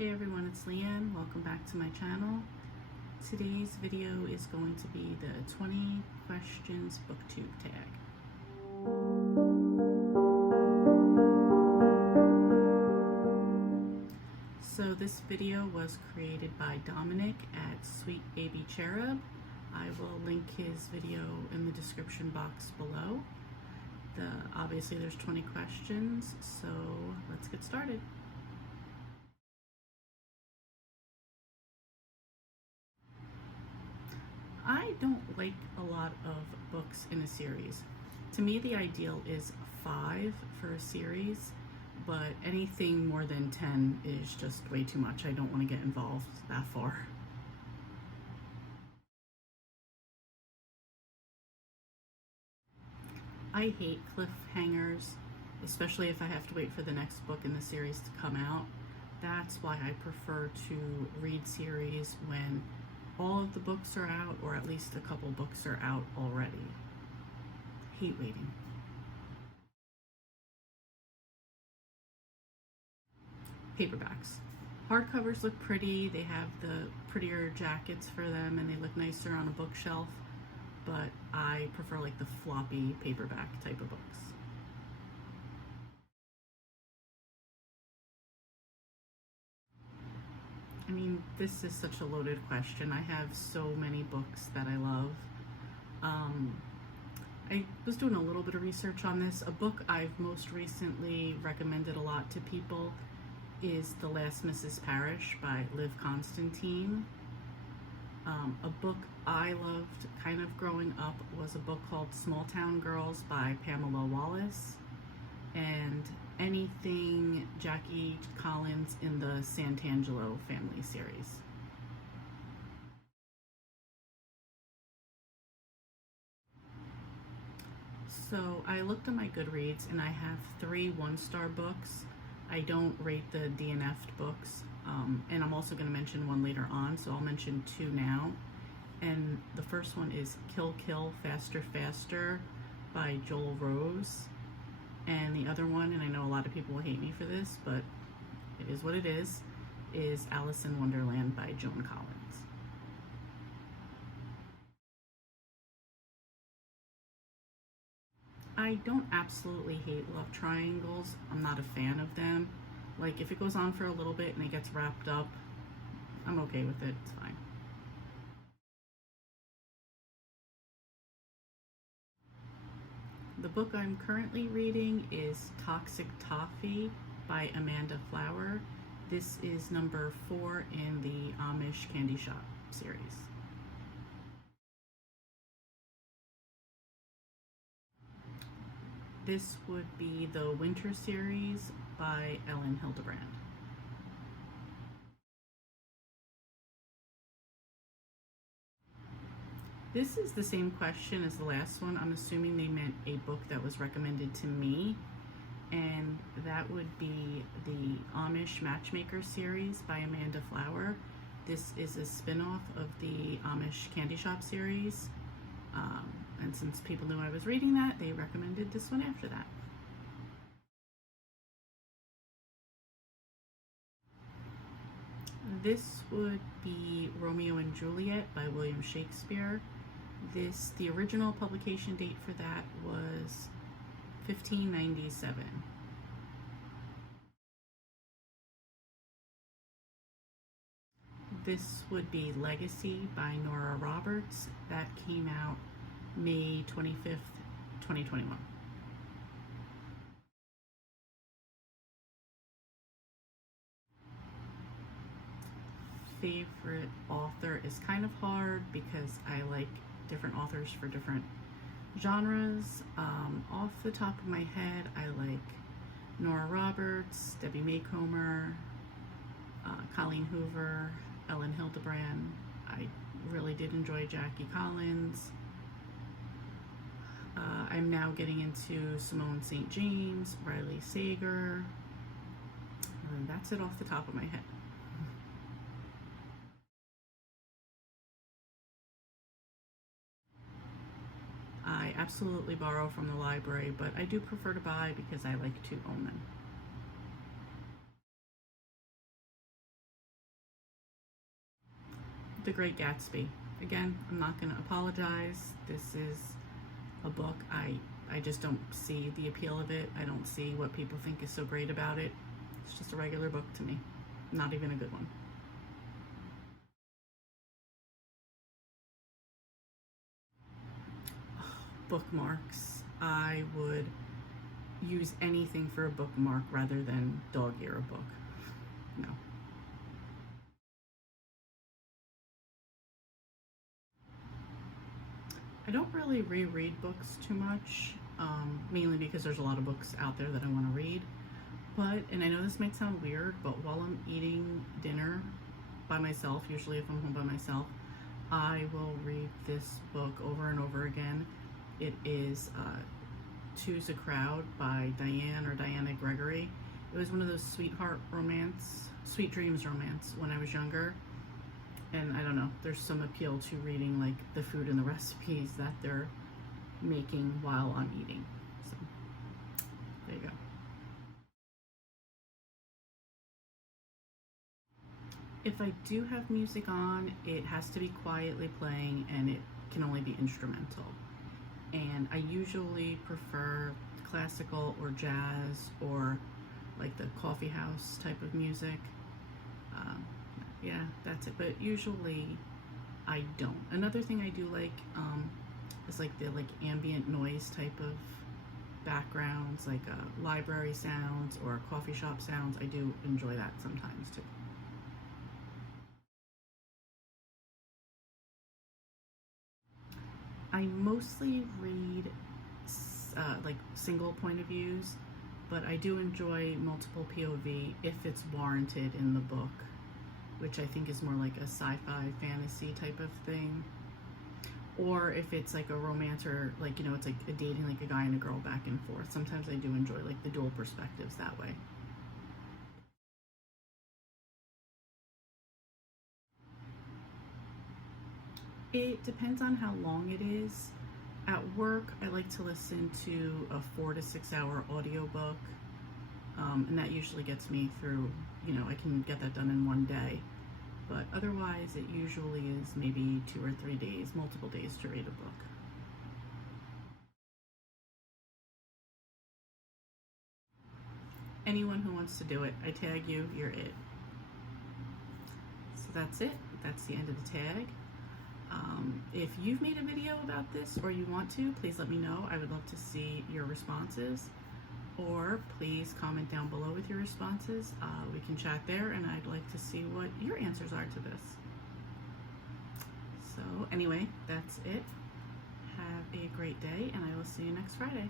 Hey everyone, it's Leanne. Welcome back to my channel. Today's video is going to be the 20 questions booktube tag. So this video was created by Dominic at sweetbabycherub. I will link his video in the description box below. Obviously there's 20 questions, so let's get started. I don't like a lot of books in a series. To me, the ideal is 5 for a series, but anything more than 10 is just way too much. I don't want to get involved that far. I hate cliffhangers, especially if I have to wait for the next book in the series to come out. That's why I prefer to read series when all of the books are out, or at least a couple books are out already. Hate waiting. Paperbacks. Hardcovers look pretty, they have the prettier jackets for them, and they look nicer on a bookshelf, but I prefer like the floppy paperback type of books. I mean, this is such a loaded question. I have so many books that I love. I was doing a little bit of research on this. A book I've most recently recommended a lot to people is The Last Mrs. Parrish by Liv Constantine. A book I loved kind of growing up was a book called Small Town Girls by Pamela Wallace, and anything Jackie Collins in the Santangelo family series. So I looked at my Goodreads and I have 3 one-star books. I don't rate the DNF'd books, and I'm also going to mention one later on, so I'll mention 2 now. And the first one is Kill Kill Faster Faster by Joel Rose. And the other one, and I know a lot of people will hate me for this, but it is what it is Alice in Wonderland by Joan Collins. I don't absolutely hate love triangles. I'm not a fan of them. Like, if it goes on for a little bit and it gets wrapped up, I'm okay with it, it's fine. The book I'm currently reading is Toxic Toffee by Amanda Flower. This is number 4 in the Amish Candy Shop series. This would be the Winter series by Ellen Hildebrand. This is the same question as the last one. I'm assuming they meant a book that was recommended to me, and that would be the Amish Matchmaker series by Amanda Flower. This is a spin-off of the Amish Candy Shop series, and since people knew I was reading that, they recommended this one after that. This would be Romeo and Juliet by William Shakespeare. The original publication date for that was 1597. This would be Legacy by Nora Roberts. That came out May 25th, 2021. Favorite author is kind of hard because I like different authors for different genres. Off the top of my head, I like Nora Roberts, Debbie Maycomer, Colleen Hoover, Ellen Hildebrand. I really did enjoy Jackie Collins. I'm now getting into Simone St. James, Riley Sager, and that's it off the top of my head. I absolutely borrow from the library, but I do prefer to buy because I like to own them. The Great Gatsby. Again, I'm not going to apologize. This is a book I just don't see the appeal of it. I don't see what people think is so great about it. It's just a regular book to me. Not even a good one. Bookmarks. I would use anything for a bookmark rather than dog ear a book. No. I don't really reread books too much, mainly because there's a lot of books out there that I want to read. But, and I know this might sound weird, but while I'm eating dinner by myself, usually if I'm home by myself, I will read this book over and over again. It is Choose a Crowd by Diana Gregory. It was one of those sweet dreams romance when I was younger. And I don't know, there's some appeal to reading like the food and the recipes that they're making while I'm eating. So there you go. If I do have music on, it has to be quietly playing and it can only be instrumental. And I usually prefer classical or jazz or like the coffee house type of music. Yeah, that's it. But usually I don't. Another thing I do like is like the ambient noise type of backgrounds, like library sounds or coffee shop sounds. I do enjoy that sometimes too. I mostly read like single point of views, but I do enjoy multiple POV if it's warranted in the book, which I think is more like a sci-fi fantasy type of thing. Or if it's like a romance or like, you know, it's like a dating like a guy and a girl back and forth. Sometimes I do enjoy like the dual perspectives that way. It depends on how long it is. At work, I like to listen to a 4 to 6 hour audiobook, and that usually gets me through, you know, I can get that done in one day. But otherwise, it usually is maybe 2 or 3 days, multiple days to read a book. Anyone who wants to do it, I tag you, you're it. So that's it. That's the end of the tag. If you've made a video about this or you want to, please let me know. I would love to see your responses. Or please comment down below with your responses. We can chat there, and I'd like to see what your answers are to this. So anyway, that's it. Have a great day, and I will see you next Friday.